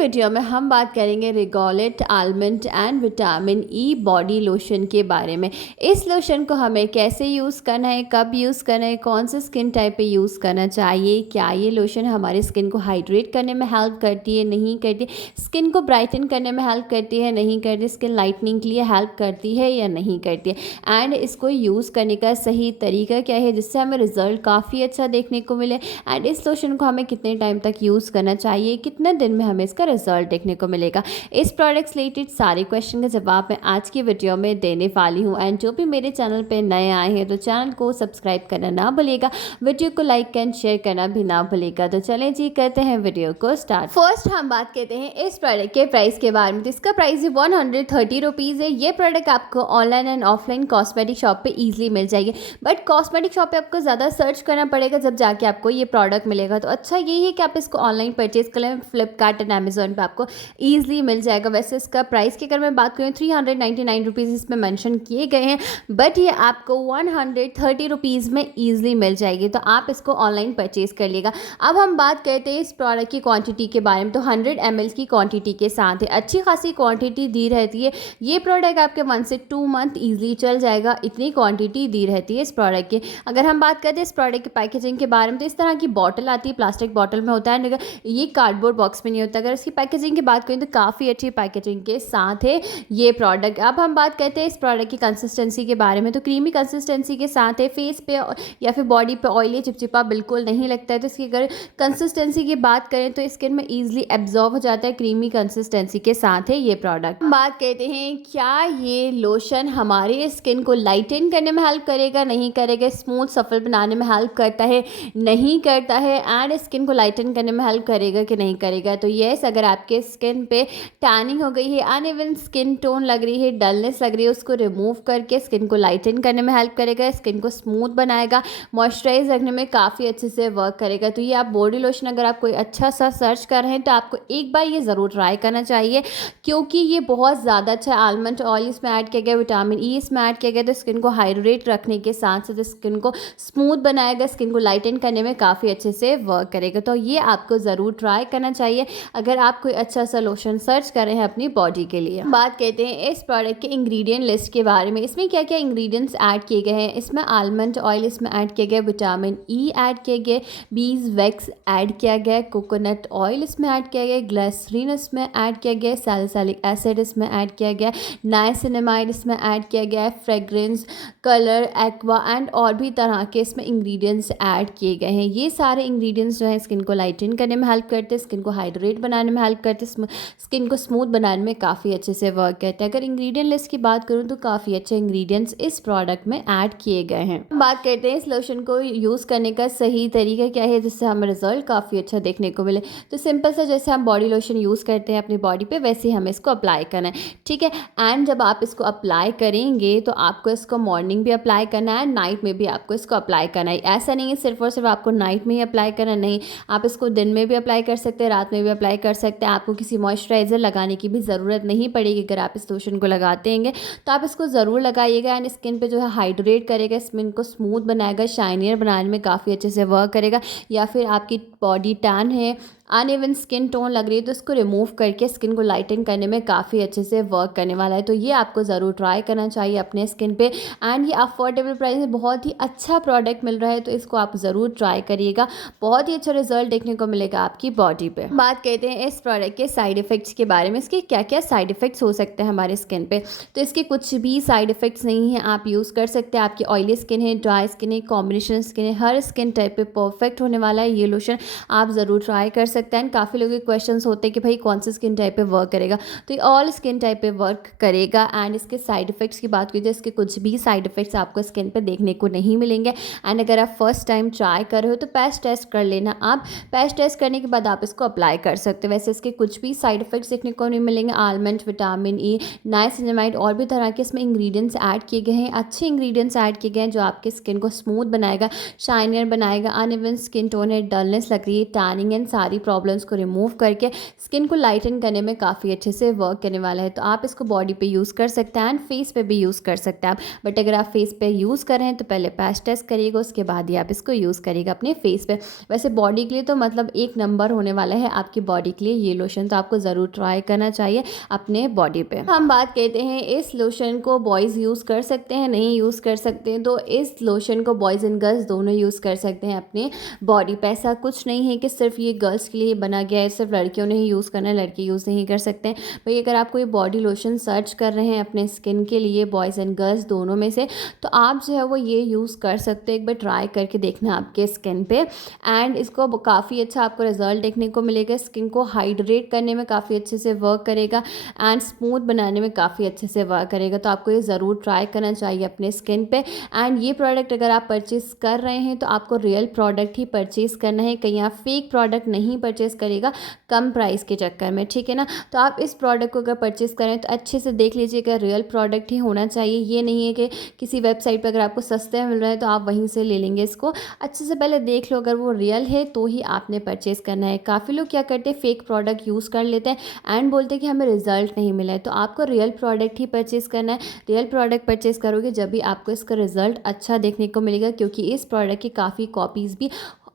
Video में हम बात करेंगे Rigolet almond and vitamin E body lotion के बारे में। इस लोशन को हमें कैसे यूज़ करना है, कब यूज़ करना है, कौन से स्किन टाइप पे यूज़ करना चाहिए, क्या ये लोशन हमारे स्किन को हाइड्रेट करने में हेल्प करती है, नहीं करती, स्किन को ब्राइटन करने में हेल्प करती है, नहीं करती, स्किन लाइटनिंग के लिए हेल्प करती है या नहीं करती है, एंड इसको यूज़ करने का सही तरीका क्या है जिससे हमें रिज़ल्ट काफ़ी अच्छा देखने को मिले, एंड इस लोशन को हमें कितने टाइम तक यूज़ करना चाहिए, कितने दिन में हमें इसका रिजल्ट देखने को मिलेगा। इस प्रोडक्ट्स रिलेटेड सारे क्वेश्चन का जवाब मैं आज की वीडियो में देने वाली हूँ। एंड जो भी मेरे चैनल पे नए आए हैं तो चैनल को सब्सक्राइब करना ना भूलिएगा, वीडियो को लाइक एंड शेयर करना भी ना भूलिएगा। तो चलें जी, करते हैं वीडियो को स्टार्ट। फर्स्ट हम बात करते हैं इस प्रोडक्ट के प्राइस के बारे में। तो इसका प्राइस 130 रुपीज़ है। ये प्रोडक्ट आपको online and offline cosmetic shop पे ईजिली मिल जाएगी, बट कॉस्मेटिक शॉप पे आपको ज़्यादा सर्च करना पड़ेगा जब जाके आपको ये प्रोडक्ट मिलेगा। तो अच्छा यही है कि आप इसको ऑनलाइन परचेज कर लें, फ्लिपकार्ट एंड अमेजोन पे आपको ईजिली मिल जाएगा। वैसे इसका प्राइस की अगर मैं बात करूँ 399 रुपीज़ इसमें मेंशन किए गए हैं, बट ये आपको 130 रुपीज़ में ईजिली मिल जाएगी। तो आप इसको ऑनलाइन परचेज कर लीजिएगा। अब हम बात करते हैं इस प्रोडक्ट की क्वांटिटी के बारे में। तो 100 ml की क्वांटिटी के साथ है, अच्छी खासी क्वांटिटी दी रहती है। ये प्रोडक्ट आपके 1 से 2 मंथ ईजिली चल जाएगा, इतनी क्वांटिटी दी रहती है इस प्रोडक्ट की। अगर हम बात करते हैं इस प्रोडक्ट की पैकेजिंग के बारे में, तो इस तरह की बॉटल आती है, प्लास्टिक बॉटल में होता है, ये कार्डबोर्ड बॉक्स में नहीं होता। अगर इसकी पैकेजिंग की बात करें तो काफ़ी अच्छी पैकेजिंग के साथ है ये प्रोडक्ट। अब हम बात करते हैं इस प्रोडक्ट की कंसिस्टेंसी के बारे में। तो क्रीमी कंसिस्टेंसी के साथ है, फेस पे या फिर बॉडी पे ऑयली चिपचिपा बिल्कुल नहीं लगता है। तो इसकी अगर कंसिस्टेंसी की बात करें तो स्किन में ईजिली एब्जॉर्ब हो जाता है, क्रीमी कंसिस्टेंसी के साथ है ये प्रोडक्ट। हम बात करते हैं क्या ये लोशन हमारे स्किन को लाइटन करने में हेल्प करेगा, नहीं करेगा, स्मूथ सफल बनाने में हेल्प करता है, नहीं करता है, एंड स्किन को लाइटन करने में हेल्प करेगा कि नहीं करेगा। तो यस, अगर आपके स्किन पे टैनिंग हो गई है, अनइवन स्किन टोन लग रही है, डलनेस लग रही है, उसको रिमूव करके स्किन को लाइटन करने में हेल्प करेगा, स्किन को स्मूथ बनाएगा, मॉइस्चराइज रखने में काफ़ी अच्छे से वर्क करेगा। तो ये आप बॉडी लोशन अगर आप कोई अच्छा सा सर्च कर रहे हैं तो आपको एक बार ये ज़रूर ट्राई करना चाहिए, क्योंकि ये बहुत ज़्यादा अच्छा है। आलमंड ऑयल इसमें ऐड किया गया, विटामिन ई इसमें ऐड किया गया, तो स्किन को हाइड्रेट रखने के साथ साथ स्किन को स्मूथ बनाएगा, स्किन को लाइटन करने में काफ़ी अच्छे से वर्क करेगा। तो ये आपको ज़रूर ट्राई करना चाहिए अगर आप कोई अच्छा सा लोशन सर्च कर रहे हैं अपनी बॉडी के लिए। बात करते हैं इस प्रोडक्ट के इंग्रेडिएंट लिस्ट के बारे में। इसमें क्या क्या इंग्रेडिएंट्स ऐड किए गए हैं। इसमें आलमंड ऑयल इसमें ऐड किया गया, विटामिन ई ऐड किया गया, बीज वैक्स ऐड किया गया, कोकोनट ऑयल इसमें ऐड किया गया, ग्लिसरीन इसमें ऐड किया गया, सैलिसिलिक एसिड इसमें ऐड किया गया, नाइसिनामाइड इसमें ऐड किया गया, फ्रेग्रेंस, कलर, एक्वा एंड और भी तरह के इसमें इंग्रेडिएंट्स ऐड किए गए हैं। ये सारे इंग्रेडिएंट्स जो है स्किन को लाइटन करने में हेल्प करते हैं, स्किन को हाइड्रेट बनाने में हेल्प करते हैं, स्किन को स्मूथ बनाने में काफ़ी अच्छे से वर्क करते हैं। अगर इंग्रेडिएंट लिस्ट की बात करूँ तो काफ़ी अच्छे इंग्रेडिएंट्स इस प्रोडक्ट में ऐड किए गए हैं। बात करते हैं इस लोशन को यूज़ करने का सही तरीका क्या है जिससे हमें रिजल्ट काफ़ी अच्छा देखने को मिले। तो सिंपल सा जैसे हम बॉडी लोशन यूज़ करते हैं अपनी बॉडी पे, वैसे ही हमें इसको अप्लाई करना है, ठीक है। एंड जब आप इसको अप्लाई करेंगे तो आपको इसको मॉर्निंग भी अप्लाई करना है, नाइट में भी आपको इसको अप्लाई करना है। ऐसा नहीं है सिर्फ और सिर्फ आपको नाइट में ही अप्लाई करना, नहीं, आप इसको दिन में भी अप्लाई कर सकते हैं, रात में भी अप्लाई कर सकते हैं। आपको किसी मॉइस्चराइज़र लगाने की भी ज़रूरत नहीं पड़ेगी। अगर आप इस लोशन को लगाते हैं तो आप इसको ज़रूर लगाइएगा, एंड स्किन पे जो है हाइड्रेट करेगा, स्किन को स्मूथ बनाएगा, शाइनियर बनाने में काफ़ी अच्छे से वर्क करेगा। या फिर आपकी बॉडी टैन है, अनइवन स्किन टोन लग रही है, तो इसको रिमूव करके स्किन को लाइटन करने में काफ़ी अच्छे से वर्क करने वाला है। तो ये आपको ज़रूर ट्राई करना चाहिए अपने स्किन पे, एंड ये अफोर्डेबल प्राइस में बहुत ही अच्छा प्रोडक्ट मिल रहा है, तो इसको आप ज़रूर ट्राई करिएगा, बहुत ही अच्छा रिजल्ट देखने को मिलेगा आपकी बॉडी पे। बात करते हैं इस प्रोडक्ट के साइड इफ़ेक्ट्स के बारे में। इसके क्या क्या साइड इफ़ेक्ट्स हो सकते हैं हमारे स्किन पे। तो इसके कुछ भी साइड इफ़ेक्ट्स नहीं हैं, आप यूज़ कर सकते हैं। आपकी ऑयली स्किन है, ड्राई स्किन है, कॉम्बिनेशन स्किन है, हर स्किन टाइप पे परफेक्ट होने वाला है ये लोशन, आप ज़रूर ट्राई कर सकते हैं। काफ़ी लोगों के क्वेश्चंस होते हैं कि भाई कौन से स्किन टाइप पे वर्क करेगा, तो ये ऑल स्किन टाइप पे वर्क करेगा। एंड इसके साइड इफ़ेक्ट्स की बात की तो इसके कुछ भी साइड इफ़ेक्ट्स आपको स्किन पे देखने को नहीं मिलेंगे। एंड अगर आप फर्स्ट टाइम ट्राई कर रहे हो तो पैच टेस्ट कर लेना। आप पैच टेस्ट करने के बाद आप इसको अप्लाई कर सकते हो। वैसे इसके कुछ भी साइड इफ़ेक्ट्स देखने को नहीं मिलेंगे। आलमंड, विटामिन ई, नाइसिनामाइड और भी तरह के इसमें इंग्रेडिएंट्स ऐड किए गए हैं, अच्छे इंग्रेडिएंट्स ऐड किए गए हैं जो आपके स्किन को स्मूथ बनाएगा, शाइनियर बनाएगा, अनइवन स्किन टोन है, डलनेस लग रही है, टैनिंग एंड सारी प्रॉब्लम्स को रिमूव करके स्किन को लाइटन करने में काफ़ी अच्छे से वर्क करने वाला है। तो आप इसको बॉडी पे यूज़ कर सकते हैं एंड फेस पे भी यूज़ कर सकते हैं आप। बट अगर आप फेस पे यूज़ कर रहे हैं तो पहले पैच टेस्ट करिएगा, उसके बाद ही आप इसको यूज़ करिएगा अपने फेस पे। वैसे बॉडी के लिए तो मतलब एक नंबर होने वाला है आपकी बॉडी के लिए ये लोशन, तो आपको ज़रूर ट्राई करना चाहिए अपने बॉडी पे। हम बात कहते हैं इस लोशन को बॉयज़ यूज़ कर सकते हैं, नहीं यूज़ कर सकते हैं, तो इस लोशन को बॉयज़ एंड गर्ल्स दोनों यूज़ कर सकते हैं अपने बॉडी पे। ऐसा कुछ नहीं है कि सिर्फ ये गर्ल्स के लिए बना गया है, सिर्फ लड़कियों ने ही यूज़ करना है, लड़के यूज़ नहीं कर सकते हैं। भाई अगर आप कोई बॉडी लोशन सर्च कर रहे हैं अपने स्किन के लिए बॉयज़ एंड गर्ल्स दोनों में से, तो आप जो है वो ये यूज़ कर सकते हो। एक बार ट्राई करके देखना आपके स्किन पे एंड इसको काफ़ी अच्छा आपको रिजल्ट देखने को मिलेगा। स्किन को हाइड्रेट करने में काफ़ी अच्छे से वर्क करेगा एंड स्मूथ बनाने में काफ़ी अच्छे से वर्क करेगा। तो आपको ये ज़रूर ट्राई करना चाहिए अपने स्किन पे। एंड ये प्रोडक्ट अगर आप परचेज़ कर रहे हैं तो आपको रियल प्रोडक्ट ही परचेज़ करना है, कहीं आप फेक प्रोडक्ट नहीं परचेज़ करेगा कम प्राइस के चक्कर में, ठीक है ना। तो आप इस प्रोडक्ट को अगर परचेज़ करें तो अच्छे से देख लीजिएगा, रियल प्रोडक्ट ही होना चाहिए। ये नहीं है कि किसी वेबसाइट पर अगर आपको सस्ते में मिल रहा है तो आप वहीं से ले लेंगे। इसको अच्छे से पहले देख लो, अगर वो रियल है तो ही आपने परचेज़ करना है। काफ़ी लोग क्या करते हैं फेक प्रोडक्ट यूज़ कर लेते हैं एंड बोलते हैं कि हमें रिजल्ट नहीं मिला है। तो आपको रियल प्रोडक्ट ही परचेज़ करना है। रियल प्रोडक्ट परचेज़ करोगे जब भी आपको इसका रिजल्ट अच्छा देखने को मिलेगा, क्योंकि इस प्रोडक्ट की काफ़ी कॉपीज़ भी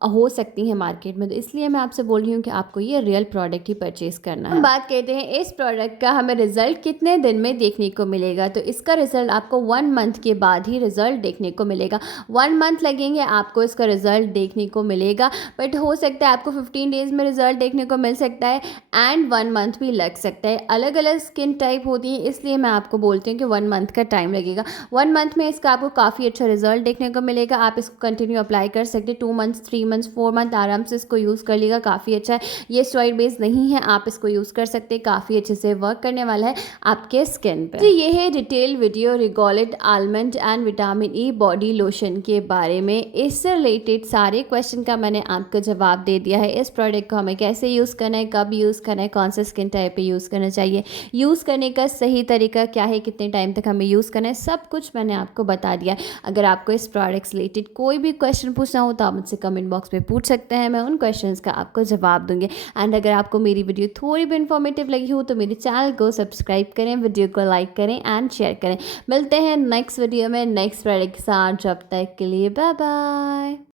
हो सकती हैं मार्केट में। तो इसलिए मैं आपसे बोल रही हूँ कि आपको ये रियल प्रोडक्ट ही परचेज़ करना है। हम बात करते हैं इस प्रोडक्ट का हमें रिजल्ट कितने दिन में देखने को मिलेगा। तो इसका रिजल्ट आपको 1 मंथ के बाद ही रिजल्ट देखने को मिलेगा। 1 मंथ लगेंगे आपको इसका रिजल्ट देखने को मिलेगा, बट हो सकता है आपको 15 डेज़ में रिजल्ट देखने को मिल सकता है एंड 1 मंथ भी लग सकता है। अलग अलग स्किन टाइप होती है, इसलिए मैं आपको बोलती हूँ कि 1 मंथ का टाइम लगेगा। 1 मंथ में इसका आपको काफ़ी अच्छा रिजल्ट देखने को मिलेगा। आप इसको कंटिन्यू अप्लाई कर सकते हैं। 2 मंथ्स 3 मंथ्स 4 मंथ आराम से इसको यूज़ कर लीजिएगा, काफ़ी अच्छा है। ये स्टेरॉइड बेस्ड नहीं है, आप इसको यूज़ कर सकते हैं, काफ़ी अच्छे से वर्क करने वाला है आपके स्किन पे। तो ये है detail video Rigolet almond and vitamin E body lotion के बारे में। इससे रिलेटेड सारे क्वेश्चन का मैंने आपको जवाब दे दिया है। इस प्रोडक्ट को हमें कैसे यूज़ करना है, कब यूज़ करना है, कौन से स्किन टाइप पे यूज़ करना चाहिए, यूज़ करने का सही तरीका क्या है, कितने टाइम तक हमें यूज़ करना है, सब कुछ मैंने आपको बता दिया। अगर आपको इस प्रोडक्ट से रिलेटेड कोई भी क्वेश्चन पूछना हो तो आप मुझसे कमेंट बॉक्स में पूछ सकते हैं, मैं उन क्वेश्चंस का आपको जवाब दूंगी। एंड अगर आपको मेरी वीडियो थोड़ी भी इन्फॉर्मेटिव लगी हो तो मेरे चैनल को सब्सक्राइब करें, वीडियो को लाइक करें एंड शेयर करें। मिलते हैं नेक्स्ट वीडियो में नेक्स्ट प्रोडक्ट के साथ, जब तक के लिए बाय बाय।